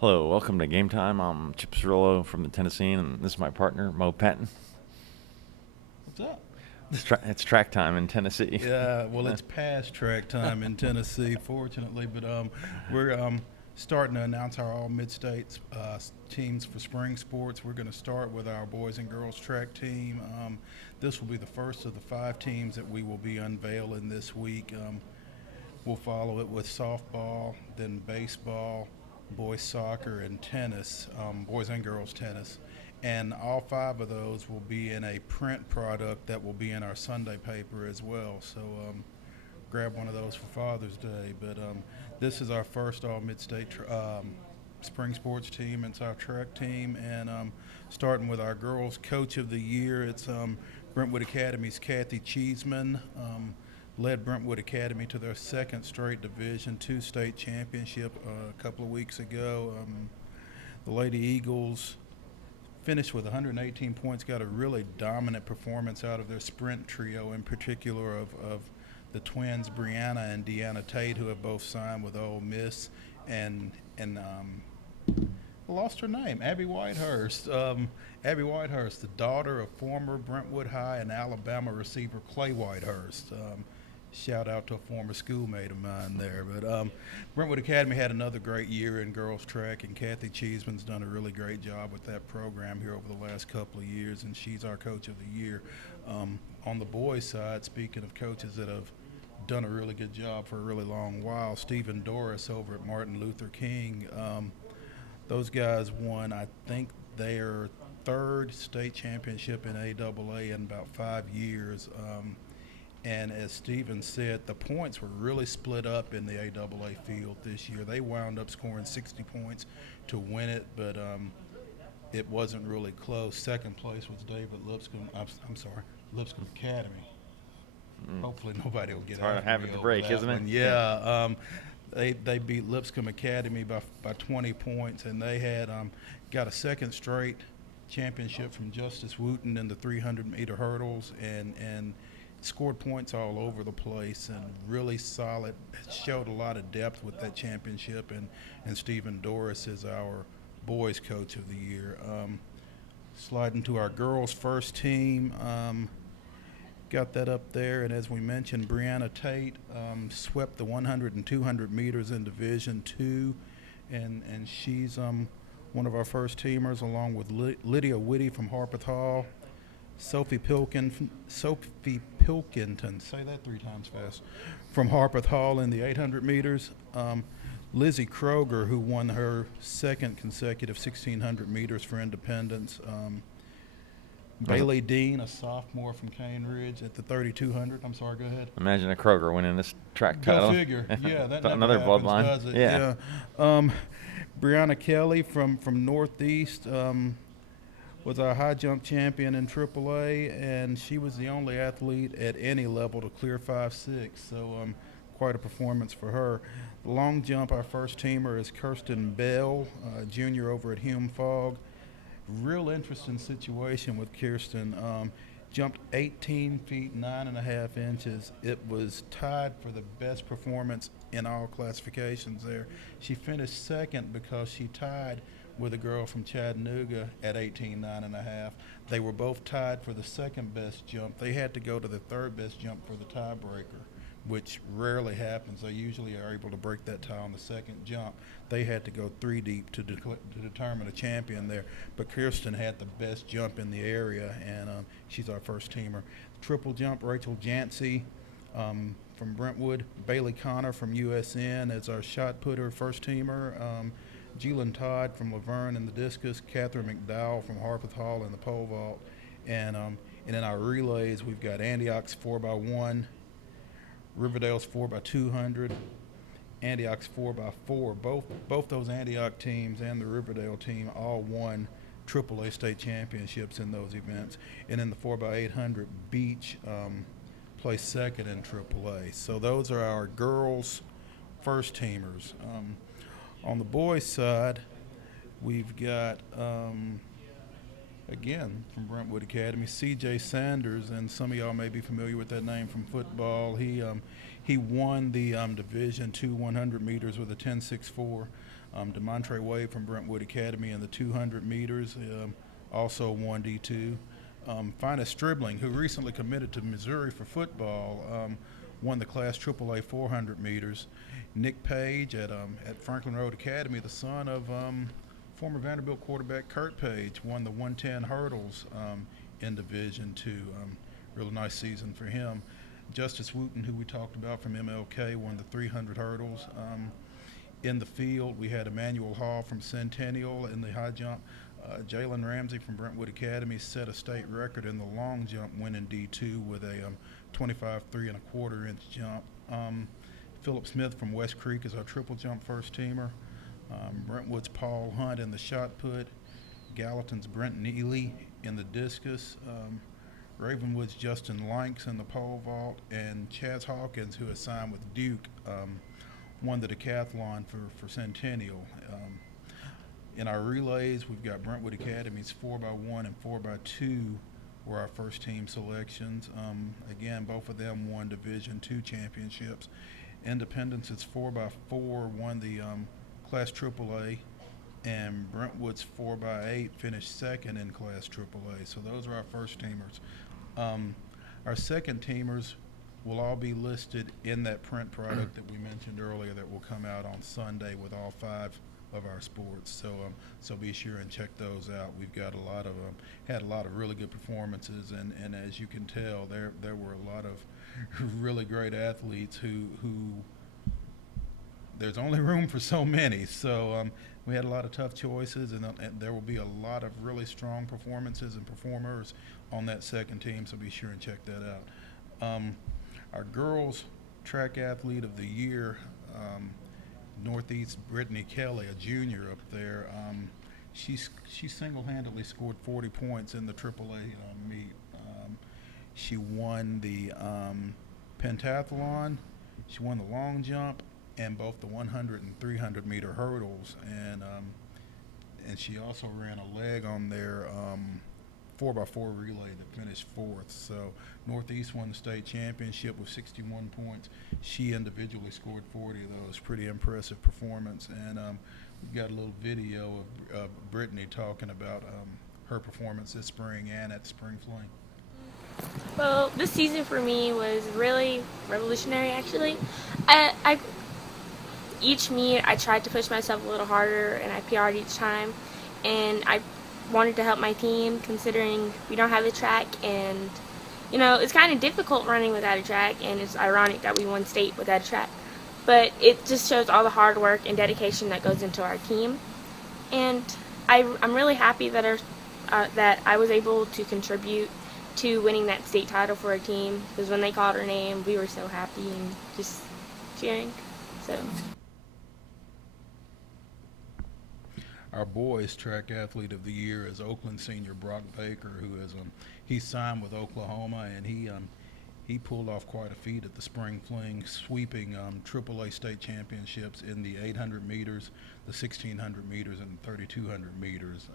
Hello, welcome to Game Time. I'm Cirillo from the Tennessean, and this is my partner, Patton. What's up? It's track time in Tennessee. Yeah, well, it's past track time in Tennessee, fortunately, but we're starting to announce our all-mid-states teams for spring sports. We're going to start with our boys and girls track team. This will be the first of the 5 teams that we will be unveiling this week. We'll follow it with softball, then baseball, boys soccer, and tennis, boys and girls tennis. And all 5 of those will be in a print product that will be in our Sunday paper as well. So grab one of those for Father's Day. But this is our first all-mid-state spring sports team. It's our track team. And starting with our girls coach of the year, it's Brentwood Academy's Kathy Cheeseman. Led Brentwood Academy to their 2nd straight Division II state championship a couple of weeks ago. The Lady Eagles finished with 118 points, got a really dominant performance out of their sprint trio, in particular of the twins Brianna and Deanna Tate, who have both signed with Ole Miss, and lost her name, Abby Whitehurst. Abby Whitehurst, the daughter of former Brentwood High and Alabama receiver Clay Whitehurst. Shout out to a former schoolmate of mine there. But Brentwood Academy had another great year in girls track, and Kathy Cheeseman's done a really great job with that program here over the last couple of years, and she's our coach of the year. On the boys' side, speaking of coaches that have done a really good job for a really long while, Stephen Doris over at Martin Luther King, those guys won, I think, their 3rd state championship in AAA in about 5 years. And as Steven said, the points were really split up in the AAA field this year. They wound up scoring 60 points to win it, but it wasn't really close. 2nd place was David Lipscomb. I'm sorry, Lipscomb Academy. Hopefully nobody will get It's hard to after have me it to over break, that isn't it? one. Yeah. They beat Lipscomb Academy by 20 points, and they had got a 2nd straight championship from Justice Wooten in the 300-meter hurdles, and scored points all over the place and really solid. Showed a lot of depth with that championship, and Stephen Doris is our boys coach of the year. Sliding to our girls first team, got that up there, and as we mentioned, Brianna Tate swept the 100 and 200 meters in Division II, and she's one of our first teamers, along with Lydia Whitty from Harpeth Hall, Sophie Pilkington, say that 3 times fast, from Harpeth Hall in the 800 meters. Lizzie Kroger, who won her 2nd consecutive 1,600 meters for Independence. Bailey Dean, a sophomore from Cane Ridge, at the 3,200. I'm sorry, go ahead. Imagine a Kroger winning this track Go title. figure. Yeah, that never Another happens, bloodline. does it? Yeah. Brianna Kelly from Northeast was our high jump champion in AAA, and she was the only athlete at any level to clear 5.6. So quite a performance for her. The long jump, our first teamer is Kirsten Bell, junior over at Hume Fogg. Real interesting situation with Kirsten. Jumped 18 feet 9.5 inches. It was tied for the best performance in all classifications there. She finished 2nd because she tied with a girl from Chattanooga at 18 9.5. They were both tied for the 2nd best jump. They had to go to the 3rd best jump for the tiebreaker, which rarely happens. They usually are able to break that tie on the 2nd jump. They had to go 3 deep to determine a champion there. But Kirsten had the best jump in the area, and she's our first teamer. Triple jump, Rachel Jancy from Brentwood. Bailey Connor from USN as our shot putter first teamer. Jeelan Todd from Laverne in the discus. Catherine McDowell from Harpeth Hall in the pole vault. And in our relays, we've got Antioch's 4x1, Riverdale's 4x200, Antioch's 4x4. Both those Antioch teams and the Riverdale team all won AAA state championships in those events. And in the 4x800, Beach placed 2nd in AAA. So those are our girls' first teamers. On the boys' side, we've got again from Brentwood Academy, C.J. Sanders, and some of y'all may be familiar with that name from football. He won the Division II 100 meters with a 10.64. DeMontre Wade from Brentwood Academy in the 200 meters, also won D2. Finest Stribling, who recently committed to Missouri for football, won the Class AAA 400 meters. Nick Page at Franklin Road Academy, the son of former Vanderbilt quarterback Kurt Page, won the 110 hurdles in Division II. Really nice season for him. Justice Wooten, who we talked about from MLK, won the 300 hurdles. In the field, we had Emmanuel Hall from Centennial in the high jump. Jalen Ramsey from Brentwood Academy set a state record in the long jump, winning D2 with a 25 3¼ inch jump. Philip Smith from West Creek is our triple jump first teamer. Brentwood's Paul Hunt in the shot put. Gallatin's Brent Neely in the discus. Ravenwood's Justin Lanks in the pole vault. And Chaz Hawkins, who has signed with Duke, won the decathlon for Centennial. In our relays, we've got Brentwood Academy's 4x1 and 4x2 were our first team selections. Again, both of them won Division II championships. Independence's 4x4 won the Class AAA, and Brentwood's 4x8 finished second in Class AAA. So those are our first teamers. Our second teamers will all be listed in that print product that we mentioned earlier that will come out on Sunday with all 5 of our sports. So be sure and check those out. We've got had a lot of really good performances, and as you can tell, there were a lot of really great athletes who there's only room for so many. So we had a lot of tough choices, and there will be a lot of really strong performances and performers on that second team. So be sure and check that out. Our girls track athlete of the year, Northeast Brittany Kelly, a junior up there. She single-handedly scored 40 points in the AAA meet. She won the pentathlon, she won the long jump, and both the 100 and 300 meter hurdles. And she also ran a leg on their 4x4 relay that finished 4th. So Northeast won the state championship with 61 points. She individually scored 40 of those. Pretty impressive performance. And we've got a little video of Brittany talking about her performance this spring and at Spring Fling. Well, this season for me was really revolutionary, actually. I each meet, I tried to push myself a little harder, and I PR'd each time. And I wanted to help my team, considering we don't have a track, and it's kind of difficult running without a track, and it's ironic that we won state without a track. But it just shows all the hard work and dedication that goes into our team, and I'm really happy that that I was able to contribute to winning that state title for our team, because when they called her name, we were so happy and just cheering. So. Our boys track athlete of the year is Oakland senior Brock Baker, who is he signed with Oklahoma, and he pulled off quite a feat at the Spring Fling, sweeping AAA state championships in the 800 meters, the 1600 meters, and 3200 meters.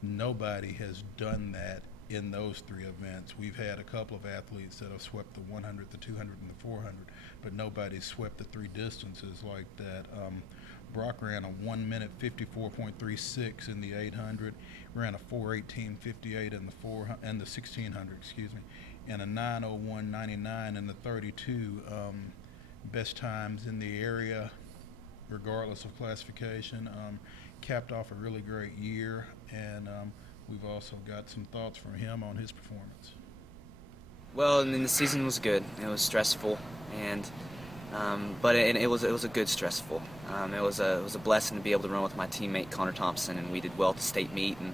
Nobody has done that in those 3 events. We've had a couple of athletes that have swept the 100, the 200, and the 400, but nobody's swept the 3 distances like that. Brock ran a 1 minute 54.36 in the 800, ran a 4:18.58 in the 1600, and a 9:01.99 in the 32. Best times in the area, regardless of classification. Capped off a really great year, and we've also got some thoughts from him on his performance. Well, I mean, the season was good. It was stressful, and but it was a good stressful. It was a blessing to be able to run with my teammate Connor Thompson, and we did well at the state meet. And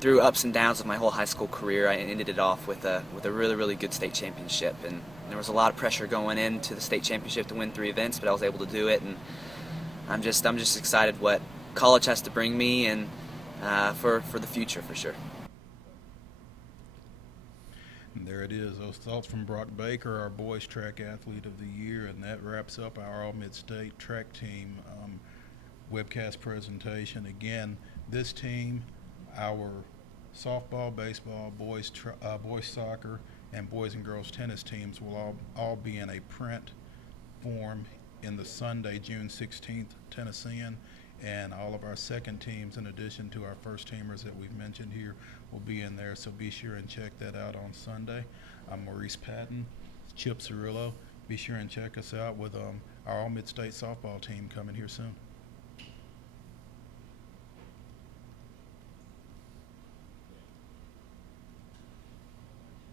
through ups and downs of my whole high school career, I ended it off with a really good state championship. And there was a lot of pressure going into the state championship to win 3 events, but I was able to do it. And I'm just excited what college has to bring me, and for the future for sure. And there it is, those thoughts from Brock Baker, our boys track athlete of the year, and that wraps up our All-Midstate track team webcast presentation. Again, this team, our softball, baseball, boys soccer, and boys and girls tennis teams will all be in a print form in the Sunday, June 16th Tennessean, and all of our second teams, in addition to our first teamers that we've mentioned here, will be in there. So be sure and check that out on Sunday. I'm Maurice Patton, Chip Cirillo. Be sure and check us out with our All-Midstate softball team coming here soon.